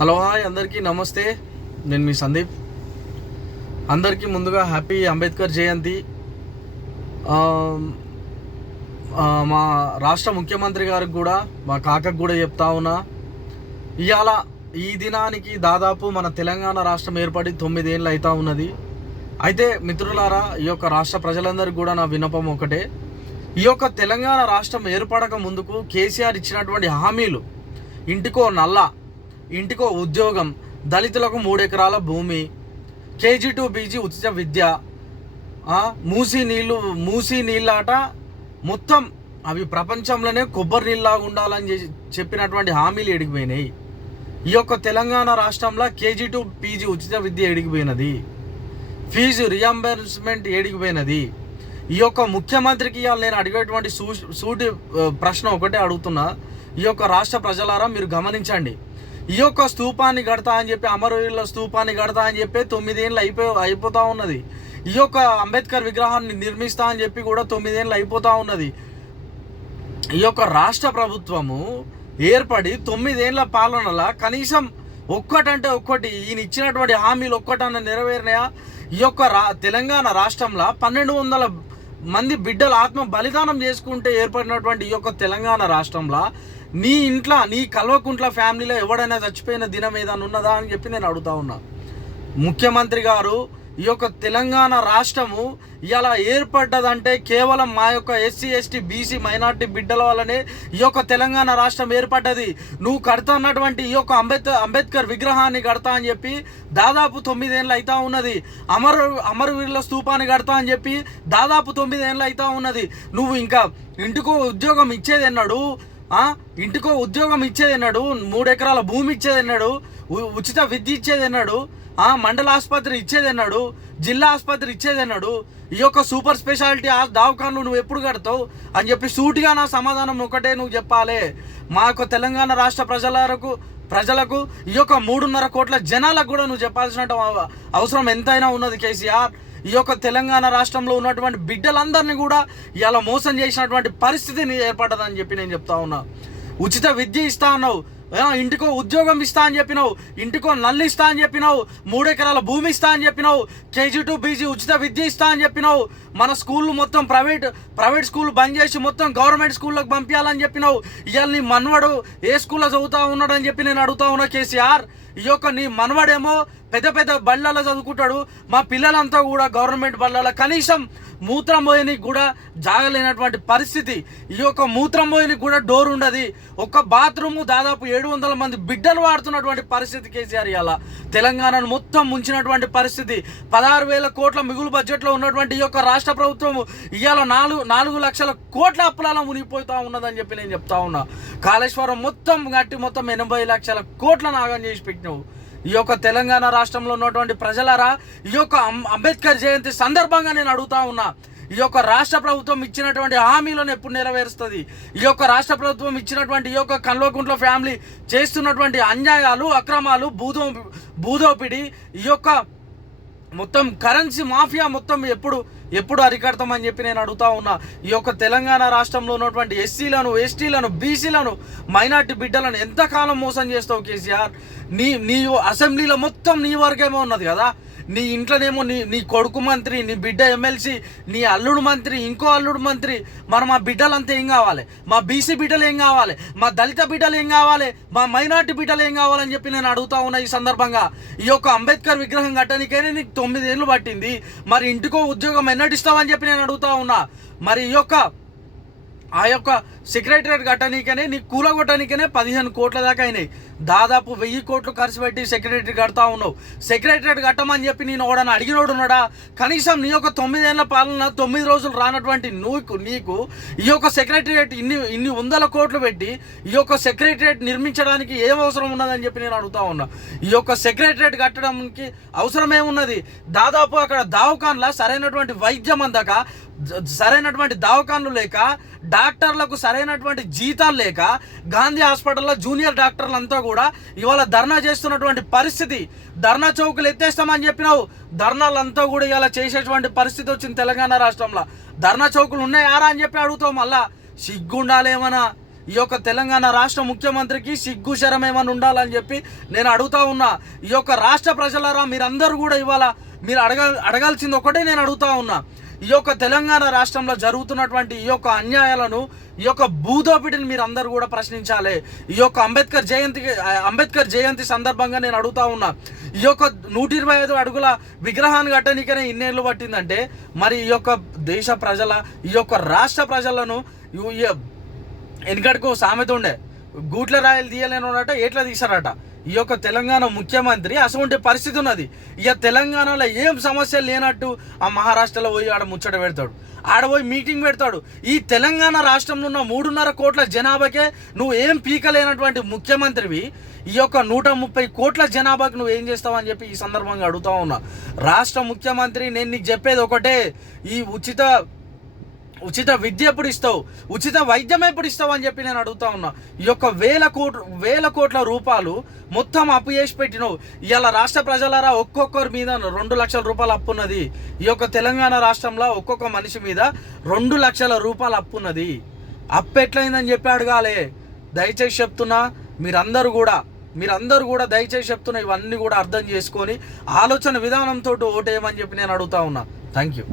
Hello hi అందరికీ నమస్తే. నేను మీ సందీప్. అందరికీ ముందుగా హ్యాపీ అంబేద్కర్ జయంతి. మా రాష్ట్ర ముఖ్యమంత్రి గారికి కూడా మా కాకకు కూడా చెప్తా ఉన్నా, ఇవాళ ఈ దినానికి దాదాపు మన తెలంగాణ రాష్ట్రం ఏర్పడి 9 ఏళ్ళు అవుతా ఉన్నది. అయితే మిత్రులారా, ఈ యొక్క రాష్ట్ర ప్రజలందరికీ కూడా నా విన్నపం ఒకటే. ఈ యొక్క తెలంగాణ రాష్ట్రం ఏర్పడక ముందుకు కేసీఆర్ ఇచ్చినటువంటి హామీలు, ఇంటికో నల్ల, ఇంటికో ఉద్యోగం, దళితులకు 3 ఎకరాల భూమి, KG to PG ఉచిత విద్య, మూసీ నీళ్ళాట మొత్తం అవి ప్రపంచంలోనే కొబ్బరి నీళ్ళలాగా ఉండాలని చెప్పినటువంటి హామీలు ఎడిగిపోయినాయి. ఈ యొక్క తెలంగాణ రాష్ట్రంలో KG to PG ఉచిత విద్య ఎడిగిపోయినది, ఫీజు రియంబర్స్మెంట్ ఎడిగిపోయినది. ఈ యొక్క ముఖ్యమంత్రికి ఇవాళ నేను అడిగేటువంటి సూటి ప్రశ్న ఒకటే అడుగుతున్నా. ఈ యొక్క రాష్ట్ర ప్రజలారా మీరు గమనించండి. ఈ యొక్క స్తూపాన్ని కడతా అని చెప్పి, అమరవీరుల స్తూపాన్ని కడతా అని చెప్పి 9 ఏళ్ళు అయిపోతూ ఉన్నది. ఈ యొక్క అంబేద్కర్ విగ్రహాన్ని నిర్మిస్తా అని చెప్పి కూడా 9 ఏళ్ళు అయిపోతూ ఉన్నది. ఈ యొక్క రాష్ట్ర ప్రభుత్వము ఏర్పడి 9 ఏళ్ళ పాలనలో కనీసం ఒక్కటంటే ఒక్కటి ఈయన ఇచ్చినటువంటి హామీలు ఒక్కటన్నా నెరవేరినాయా? ఈ యొక్క తెలంగాణ రాష్ట్రంలో 1200 మంది బిడ్డలు ఆత్మ బలిదానం చేసుకుంటే ఏర్పడినటువంటి ఈ యొక్క తెలంగాణ రాష్ట్రంలో నీ ఇంట్లో, నీ కల్వకుంట్ల ఫ్యామిలీలో ఎవడైనా చచ్చిపోయిన దినం ఏదైనా ఉన్నదా అని చెప్పి నేను అడుగుతా ఉన్నా. ముఖ్యమంత్రి గారు, ఈ యొక్క తెలంగాణ రాష్ట్రము ఇలా ఏర్పడ్డదంటే కేవలం మా యొక్క SC ST BC మైనార్టీ బిడ్డల వల్లనే ఈ యొక్క తెలంగాణ రాష్ట్రం ఏర్పడ్డది. నువ్వు కడతాన్నటువంటి ఈ యొక్క అంబేద్కర్ విగ్రహాన్ని కడతా అని చెప్పి దాదాపు 9 ఏళ్ళు అవుతా ఉన్నది. అమరవీరుల స్తూపాన్ని కడతా అని చెప్పి దాదాపు 9 ఏళ్ళు అవుతా ఉన్నది. నువ్వు ఇంకా ఇంటికో ఉద్యోగం ఇచ్చేది ఎన్నాడు? ఇంటికో ఉద్యోగం ఇచ్చేది ఎన్నాడు? 3 ఎకరాల భూమి ఇచ్చేది ఎన్నాడు? ఉచిత విద్య ఇచ్చేది ఎన్నాడు? మండల ఆసుపత్రి ఇచ్చేది ఎన్నాడు? జిల్లా ఆసుపత్రి ఇచ్చేది ఎన్నాడు? ఈ యొక్క సూపర్ స్పెషాలిటీ దవాఖాన్లు నువ్వు ఎప్పుడు కడతావు అని చెప్పి సూటిగా నా సమాధానం ఒకటే నువ్వు చెప్పాలి. మా యొక్క తెలంగాణ రాష్ట్ర ప్రజలకు ఈ యొక్క 3.5 కోట్ల జనాలకు కూడా నువ్వు చెప్పాల్సిన అవసరం ఎంతైనా ఉన్నది కేసీఆర్. ఈ యొక్క తెలంగాణ రాష్ట్రంలో ఉన్నటువంటి బిడ్డలందరినీ కూడా ఇలా మోసం చేసినటువంటి పరిస్థితిని ఏర్పడ్డదని చెప్పి నేను చెప్తా ఉన్నా. ఉచిత విద్య ఇస్తా అన్నావు, ఇంటికో ఉద్యోగం ఇస్తా అని చెప్పినావు, ఇంటికో నల్లు ఇస్తా అని చెప్పినావు, 3 ఎకరాల భూమి ఇస్తా అని చెప్పినావు, KG to PG ఉచిత విద్య ఇస్తా అని చెప్పినావు. మన స్కూళ్ళు మొత్తం ప్రైవేట్ స్కూల్ బంద్ చేసి మొత్తం గవర్నమెంట్ స్కూళ్ళకి పంపించాలని చెప్పినావు. ఇవాళ నీ మనవడు ఏ స్కూల్లో చదువుతా ఉన్నాడు అని చెప్పి నేను అడుగుతా ఉన్నా కేసీఆర్. ఈ యొక్క నీ మనవడేమో పెద్ద బళ్ళలో చదువుకుంటాడు, మా పిల్లలంతా కూడా గవర్నమెంట్ బళ్ళలో కనీసం మూత్రం పోయనికి కూడా జాగలేనటువంటి పరిస్థితి. ఈ యొక్క మూత్రం పోయనికి కూడా డోర్ ఉండదు. ఒక బాత్రూము దాదాపు 700 మంది బిడ్డలు వాడుతున్నటువంటి పరిస్థితి కేసీఆర్. ఇవాళ తెలంగాణను మొత్తం ముంచినటువంటి పరిస్థితి. 16,000 కోట్ల మిగులు బడ్జెట్లో ఉన్నటువంటి ఈ యొక్క రాష్ట్ర ప్రభుత్వం ఇవాళ 4 లక్షల కోట్ల అప్పులలో మునిగిపోతూ ఉన్నదని చెప్పి నేను చెప్తా ఉన్నా. కాళేశ్వరం మొత్తం గట్టి మొత్తం 80 లక్షల కోట్ల నాగం చేసి పెట్టినావు. ఈ యొక్క తెలంగాణ రాష్ట్రంలో ఉన్నటువంటి ప్రజలారా, ఈ యొక్క అంబేద్కర్ జయంతి సందర్భంగా నేను అడుగుతా ఉన్నా, ఈ యొక్క రాష్ట్ర ప్రభుత్వం ఇచ్చినటువంటి హామీలను ఎప్పుడు నెరవేరుస్తుంది? ఈ యొక్క రాష్ట్ర ప్రభుత్వం ఇచ్చినటువంటి ఈ యొక్క కల్వకుంట్ల ఫ్యామిలీ చేస్తున్నటువంటి అన్యాయాలు, అక్రమాలు, భూదోపిడి, ఈ యొక్క మొత్తం కరెన్సీ మాఫియా మొత్తం ఎప్పుడు అరికడతామని చెప్పి నేను అడుగుతా ఉన్నా. ఈ యొక్క తెలంగాణ రాష్ట్రంలో ఉన్నటువంటి SCలను, STలను, BCలను, మైనార్టీ బిడ్డలను ఎంతకాలం మోసం చేస్తావు కేసీఆర్? నీ అసెంబ్లీలో మొత్తం నీ వరకేమో ఉన్నది కదా. నీ ఇంట్లోనేమో నీ కొడుకు మంత్రి, నీ బిడ్డ MLC, నీ అల్లుడు మంత్రి, ఇంకో అల్లుడు మంత్రి. మరి మా బిడ్డలంతా ఏం కావాలి? మా BC బిడ్డలు ఏం కావాలి? మా దళిత బిడ్డలు ఏం కావాలి? మా మైనార్టీ బిడ్డలు ఏం కావాలని చెప్పి నేను అడుగుతా ఉన్నా. ఈ సందర్భంగా ఈ యొక్క అంబేద్కర్ విగ్రహం కట్టడానికైనా నీకు 9 ఏళ్ళు పట్టింది. మరి ఇంటికో ఉద్యోగం ఎన్నటిస్తావని చెప్పి నేను అడుగుతా ఉన్నా. మరి ఆ యొక్క సెక్రటరేట్ కట్టడానికనే, నీ కూలగొట్టడానికనే 15 కోట్ల దాకా అయినాయి. దాదాపు 1000 కోట్లు ఖర్చు పెట్టి సెక్రటరీ కడతా ఉన్నావు. సెక్రటరేట్ కట్టమని చెప్పి నేను ఎవడన్నా అడిగినోడు ఉన్నాడా? కనీసం నీ యొక్క 9 ఏళ్ల పాలన 9 రోజులు రానటువంటి నీకు ఈ యొక్క సెక్రటరేట్ ఇన్ని 100 కోట్లు పెట్టి ఈ యొక్క సెక్రటరేట్ నిర్మించడానికి ఏం అవసరం ఉన్నదని చెప్పి నేను అడుగుతా ఉన్నా. ఈ యొక్క సెక్రటరేట్ కట్టడానికి అవసరం ఏమున్నది? దాదాపు అక్కడ దవాఖాన్ల సరైనటువంటి వైద్యం అందక, సరైనటువంటి దవాఖాన్లు లేక, డాక్టర్లకు సరైనటువంటి జీతాలు లేక, గాంధీ హాస్పిటల్లో జూనియర్ డాక్టర్లంతా కూడా ఇవాళ ధర్నా చేస్తున్నటువంటి పరిస్థితి. ధర్నా చౌకులు ఎత్తేస్తామని చెప్పినావు, ధర్నాలంతా కూడా ఇవాళ చేసేటువంటి పరిస్థితి వచ్చింది తెలంగాణ రాష్ట్రంలో. ధర్నా చౌకులు ఉన్నాయారా అని చెప్పి అడుగుతావు. మళ్ళా సిగ్గుండాలేమన్నా ఈ యొక్క తెలంగాణ రాష్ట్ర ముఖ్యమంత్రికి సిగ్గు శరం ఏమని ఉండాలని చెప్పి నేను అడుగుతా ఉన్నా. ఈ యొక్క రాష్ట్ర ప్రజలారా మీరందరూ కూడా ఇవాళ మీరు అడగాల్సింది ఒకటే నేను అడుగుతా ఉన్నా. ఈ యొక్క తెలంగాణ రాష్ట్రంలో జరుగుతున్నటువంటి ఈ యొక్క అన్యాయాలను, ఈ యొక్క భూదోపిడిని మీరు అందరూ కూడా ప్రశ్నించాలి. ఈ యొక్క అంబేద్కర్ జయంతి సందర్భంగా నేను అడుగుతా ఉన్నా. ఈ యొక్క 125 అడుగుల విగ్రహాన్ని కట్టడానికనే ఇన్నేళ్ళు పట్టిందంటే మరి ఈ యొక్క దేశ ప్రజల, ఈ యొక్క రాష్ట్ర ప్రజలను వెనకటికి సామెత ఉండే, గూట్ల రాయలు తీయలేనట ఏట్లా తీశారట. ఈ యొక్క తెలంగాణ ముఖ్యమంత్రి అసలు పరిస్థితి ఉన్నది. ఇక తెలంగాణలో ఏం సమస్య లేనట్టు ఆ మహారాష్ట్రలో పోయి ఆడ ముచ్చట పెడతాడు, ఆడ పోయి మీటింగ్ పెడతాడు. ఈ తెలంగాణ రాష్ట్రంలో ఉన్న 3.5 కోట్ల జనాభాకే నువ్వు ఏం పీకలేనటువంటి ముఖ్యమంత్రివి ఈ యొక్క 130 కోట్ల జనాభాకు నువ్వు ఏం చేస్తావు అని చెప్పి ఈ సందర్భంగా అడుగుతా ఉన్నా. రాష్ట్ర ముఖ్యమంత్రి, నేను నీకు చెప్పేది ఒకటే, ఈ ఉచిత విద్య ఎప్పుడు ఇస్తావు, ఉచిత వైద్యం ఎప్పుడు ఇస్తావు అని చెప్పి నేను అడుగుతా ఉన్నా. ఈ యొక్క వేల కోట్ల రూపాయలు మొత్తం అప్పు చేసి పెట్టినావు. ఇవాళ రాష్ట్ర ప్రజలారా ఒక్కొక్కరి మీద 2 లక్షల రూపాయలు అప్పు ఉన్నది. ఈ యొక్క తెలంగాణ రాష్ట్రంలో ఒక్కొక్క మనిషి మీద 2 లక్షల రూపాయలు అప్పు ఉన్నది. అప్పు ఎట్లయిందని చెప్పి అడగాలి. దయచేసి చెప్తున్నా, మీరందరూ కూడా దయచేసి చెప్తున్నా, ఇవన్నీ కూడా అర్థం చేసుకొని ఆలోచన విధానంతో ఓటేయమని చెప్పి నేను అడుగుతా ఉన్నా. Thank you.